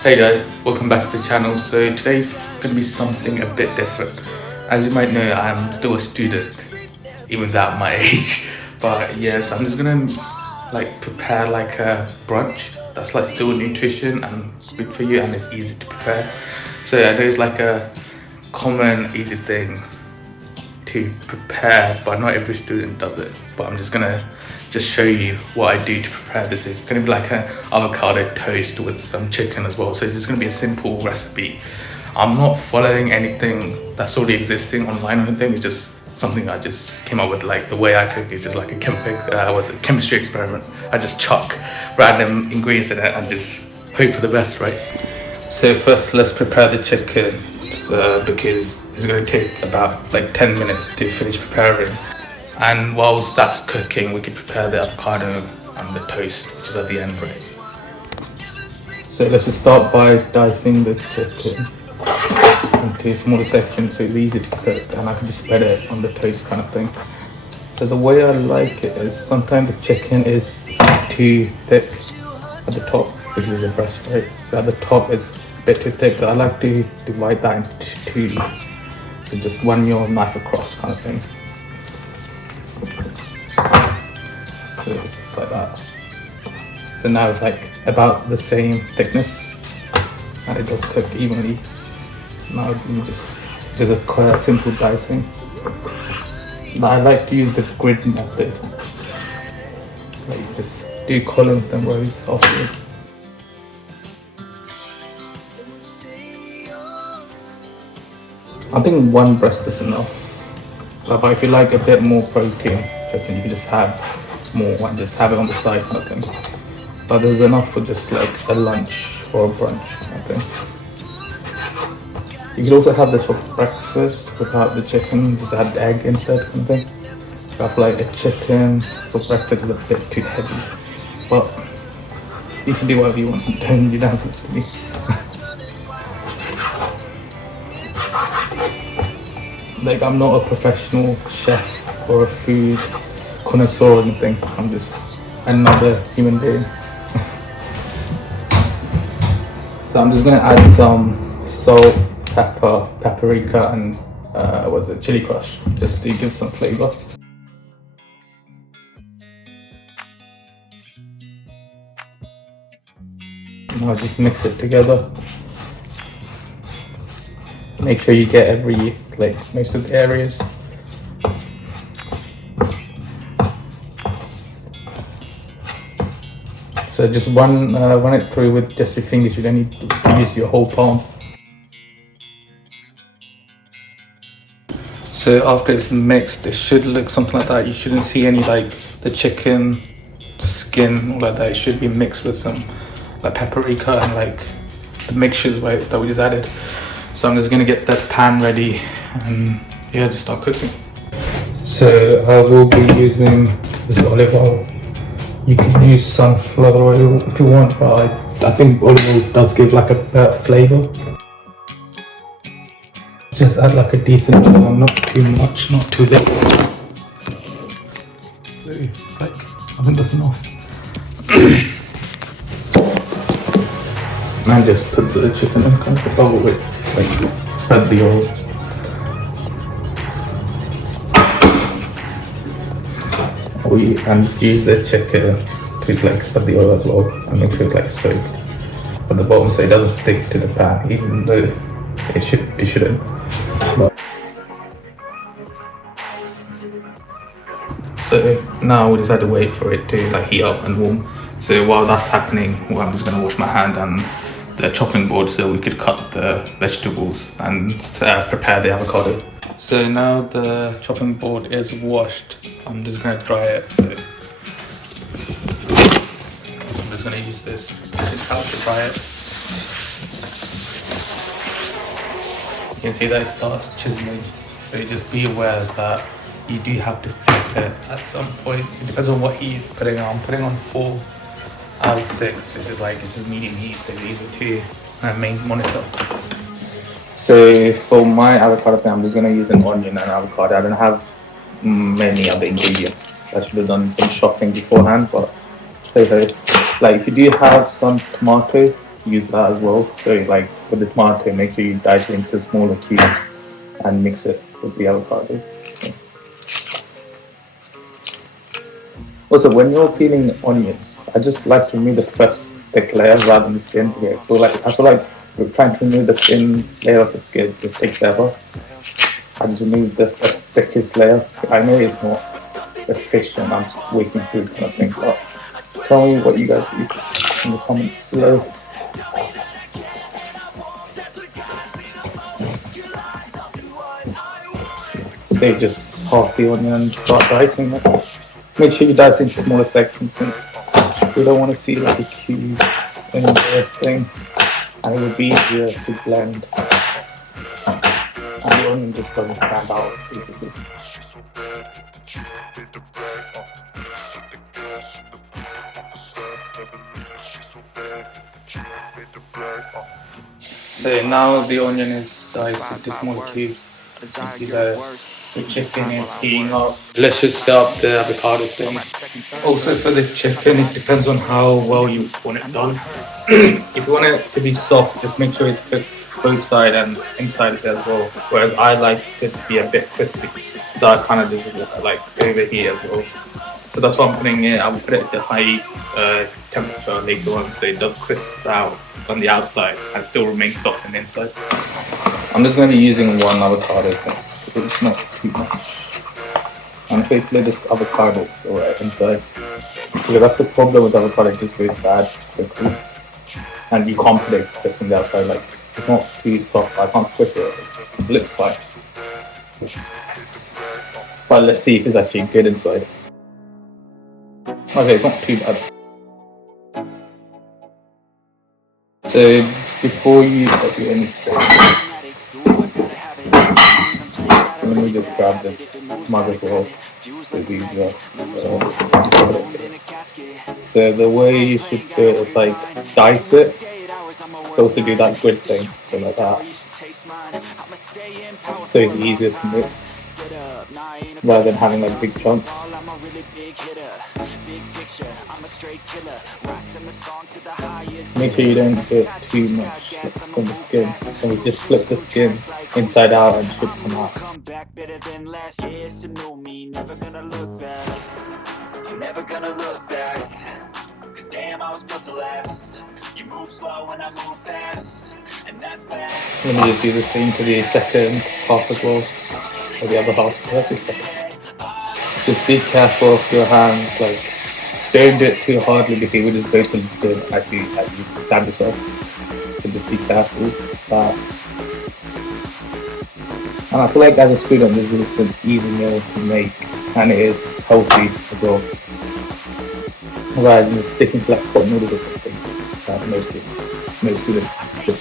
Hey guys, welcome back to the channel. So today's going to be something a bit different. As you might know, I'm still a student, even at my age. But yes, I'm just going to prepare like a brunch that's like still nutrition and good for you and it's easy to prepare. So I know it's like a common, easy thing to prepare, but not every student does it. But I'm just gonna show you what I do to prepare this. It's gonna be like an avocado toast with some chicken as well. So it's just gonna be a simple recipe. I'm not following anything that's already existing online or anything. It's just something I just came up with. Like the way I cook is just like a chemistry experiment. I just chuck random ingredients in it and just hope for the best, right? So first let's prepare the chicken because it's going to take about like 10 minutes to finish preparing. And whilst that's cooking, we can prepare the avocado and the toast, which is at the end, right? So let's just start by dicing the chicken into smaller sections so it's easy to cook and I can just spread it on the toast kind of thing. So the way I like it is sometimes the chicken is too thick at the top because it's a breast, right? So at the top is a bit too thick, so I like to divide that into two. So just run your knife across kind of thing. So like that. So now it's like about the same thickness and it does cook evenly. Now you just a quite simple dicing. I like to use the grid method. Like just do columns then rows afterwards. I think one breast is enough. But if you like a bit more protein chicken, you can just have more and just have it on the side kind of thing. But there's enough for just like a lunch or a brunch kind of thing. You can also have this for breakfast without the chicken, just add the egg instead kind of thing. So I feel like a chicken for breakfast is a bit too heavy. But you can do whatever you want, don't you don't have to me. Like I'm not a professional chef or a food connoisseur or anything. I'm just another human being. So I'm just gonna add some salt, pepper, paprika, and chili crush, just to give some flavor. Now just mix it together. Make sure you get most of the areas. So just run it through with just your fingers. You don't need to use your whole palm. So after it's mixed, it should look something like that. You shouldn't see any like the chicken skin like that. It should be mixed with some like paprika and like the mixtures that we just added. So I'm just gonna get that pan ready and yeah, just start cooking. So I will be using this olive oil. You can use sunflower oil if you want, but I think olive oil does give like a better flavor. Just add like a decent amount, not too much, not too little. So I think that's enough. And just put the chicken in kind of a bowl with spread the oil. And use the chicken to spread the oil as well and make sure it's soaked at the bottom so it doesn't stick to the pan, even though it shouldn't. But so now we just had to wait for it to heat up and warm. So while that's happening, I'm just gonna wash my hand and the chopping board so we could cut the vegetables and prepare the avocado. So now the chopping board is washed. I'm just gonna dry it. So I'm just gonna use this to help to dry it. You can see that it starts chiseling. So you just be aware that you do have to flip it at some point. It depends on what heat you're putting on. I'm putting on 4 out of 6. It's just medium heat, so it's easy to monitor. So for my avocado thing, I'm just gonna use an onion and avocado. I don't have many other ingredients. I should have done some shopping beforehand, but Like if you do have some tomato, use that as well. So like with the tomato, make sure you dice it into smaller cubes and mix it with the avocado. Also, when you're peeling onions, I just like to remove the first thick layer rather than the skin. Okay, I feel like we're trying to remove the thin layer of the skin. Just takes forever. I just remove the first thickest layer. I know it's not efficient. I'm just wasting food kind of thing. But tell me what you guys do in the comments below. Say just half the onion and start dicing it. Make sure you dice into smaller sections since we don't want to see like a cube in the thing, and it would be easier to blend. And the onion just doesn't stand out basically. So now the onion is diced into small cubes. You can see the chicken is heating up. Let's just set up the avocado thing. Also for the chicken, it depends on how well you want it done. If you want it to be soft, just make sure it's cooked both side and inside it as well. Whereas I like it to be a bit crispy, so I kind of just like overheat as well. So that's why I'm putting it. I will put it at a high temperature later on, so it does crisp out on the outside and still remain soft on the inside. I'm just going to be using one avocado since it's not too much. And hopefully this avocado is alright inside. Because that's the problem with avocado, it just goes bad quickly. And you can't predict crisp on the outside, like it's not too soft, I can't squish it. It looks fine. But let's see if it's actually good inside. Okay, it's not too bad. So before you do anything, let me just grab this mug as well. So the way you should do it is like dice it. So to do that good thing, so like that. So it's easier to mix rather than having like big chunks. Make sure you don't get too much from the skin. So we just flip the skin inside out and it should come out. I'm never gonna look back, 'cause damn, I was built to last. You move slow and I move fast, and that's fast. Let me just do the same to the second half as well, or the other half. Just be careful of your hands, like don't do it too hardly because it will just go to the skin as you stab yourself. So just be careful of that. And I feel like as a student, this is an easy meal to make, and it is healthy as well. Rather than sticking to like pot noodles or something that most students do.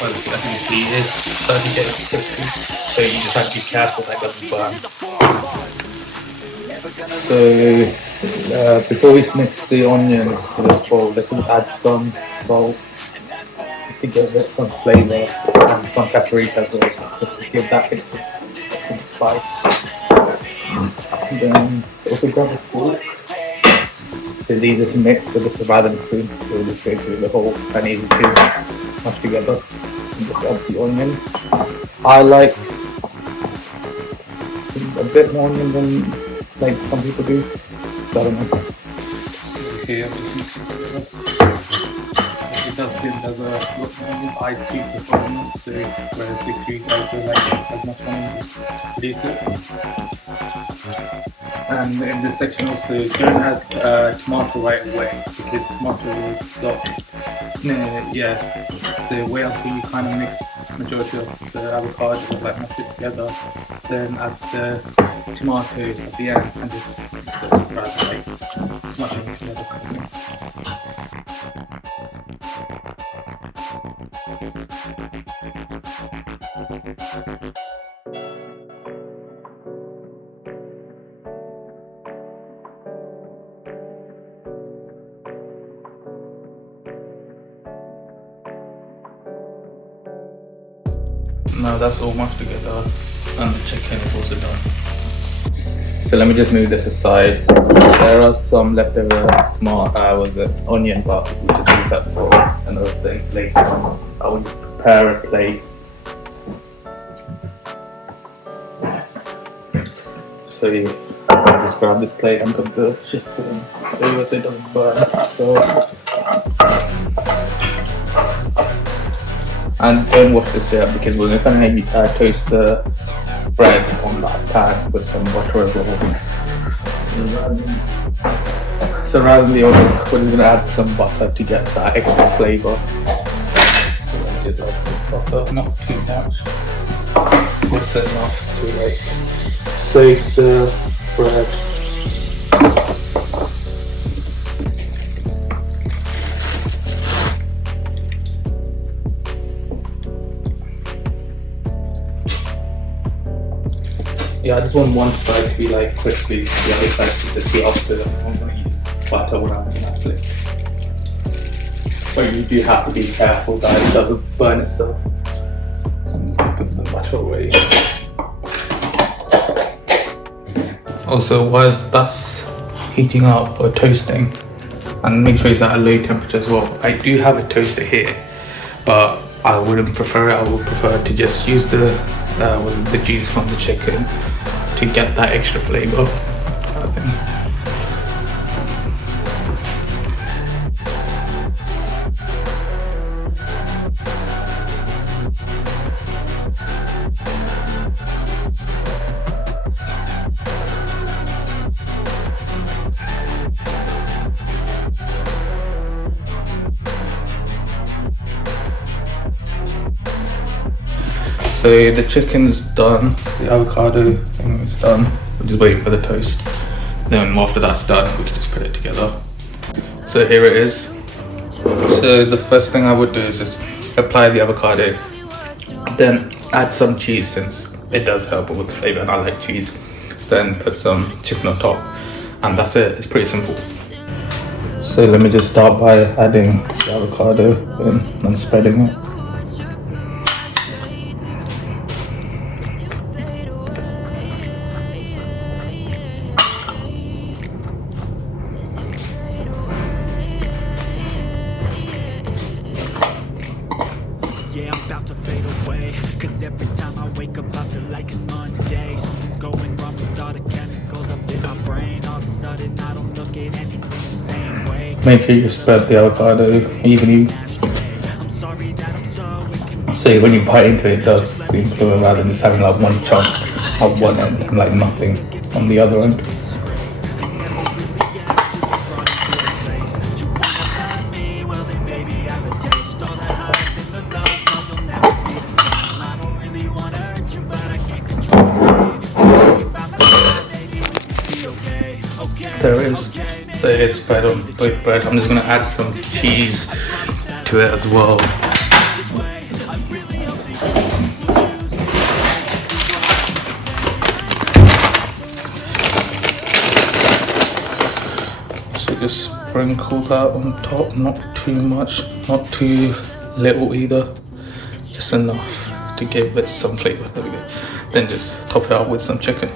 Well, as you can see, it's starting to get crispy, so you just have to be careful that doesn't burn. So before we mix the onion to this bowl, let's just add some salt just to give it some flavour and some paprika as well, just to give that bit of some spice. And then also grab a fork. It's easier to mix with this rather than spoon, so we'll just go through the whole and easy to mash together. And just add the onion. I like a bit more onion than like some people do, so I don't know. Okay, I'm just mixing it up. It does seem there's a lot more onion. I keep the onion, so whereas if you guys don't like as much onion, just reduce it. And in this section also, don't add tomato right away because tomato is soft. Yeah, so wait until you kind of mix majority of the avocado, like mash it together, then add the tomato at the end and just mix it together, like smash it together. Now that's all mashed together, and the chicken is also done. So let me just move this aside. There are some leftover onion, but we should use that for another thing later. I will just prepare a plate. So I'll just grab this plate and put the chicken in. So it doesn't burn. And don't wash this yet because we're going to toast the bread on that pan with some butter as well. So rather than the oil, we're just going to add some butter to get that extra flavour. So just add some butter, not too much. Just enough to soak the bread. Yeah, I just want one side to be crispy, the other side to just be after. I'm going to use butter when I'm in that flip. But you do have to be careful that it doesn't burn itself. So I'm just going to put the butter away. Also, whilst that's heating up or toasting, and make sure it's at a low temperature as well. I do have a toaster here, but I wouldn't prefer it. I would prefer to just use the juice from the chicken to get that extra flavour. So the chicken's done, the avocado thing is done. We're just waiting for the toast. Then after that's done, we can just put it together. So here it is. So the first thing I would do is just apply the avocado, then add some cheese since it does help with the flavour and I like cheese. Then put some chicken on top, and that's it. It's pretty simple. So let me just start by adding the avocado in and spreading it. Yeah, I'm about to fade away, cause every time I wake up I feel like it's Monday. Something's going wrong with all the chemicals up in my brain. All of a sudden I don't look at anything the same way. Make sure you spread the avocado evenly. So when you bite into it, it does seem fluid rather than just having like one chunk at one end and like nothing on the other end. There it is. So it's spread on both bread. I'm just going to add some cheese to it as well. So just sprinkle that on top, not too much, not too little either, just enough to give it some flavour. There we go. Then just top it up with some chicken.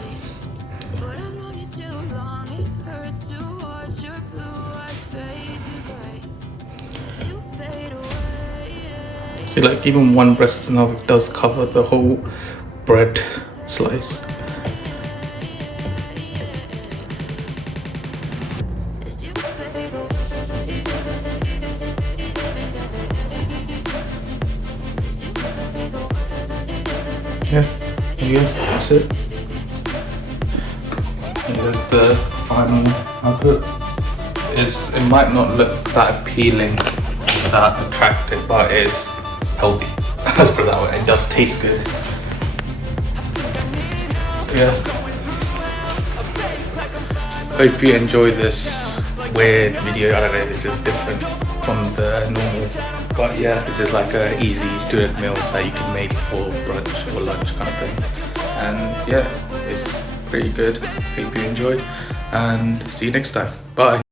See, like even one breast is enough. It does cover the whole bread slice. Yeah, there you go. That's it. Here's the final output. It might not look that appealing, that attractive, but it is healthy. Let's put it that way. It does taste good. So yeah. Hope you enjoy this weird video. I don't know, this is different from the normal. But yeah, this is like an easy student meal that you can make for brunch or lunch kind of thing. And yeah, it's pretty good. Hope you enjoyed. And see you next time. Bye.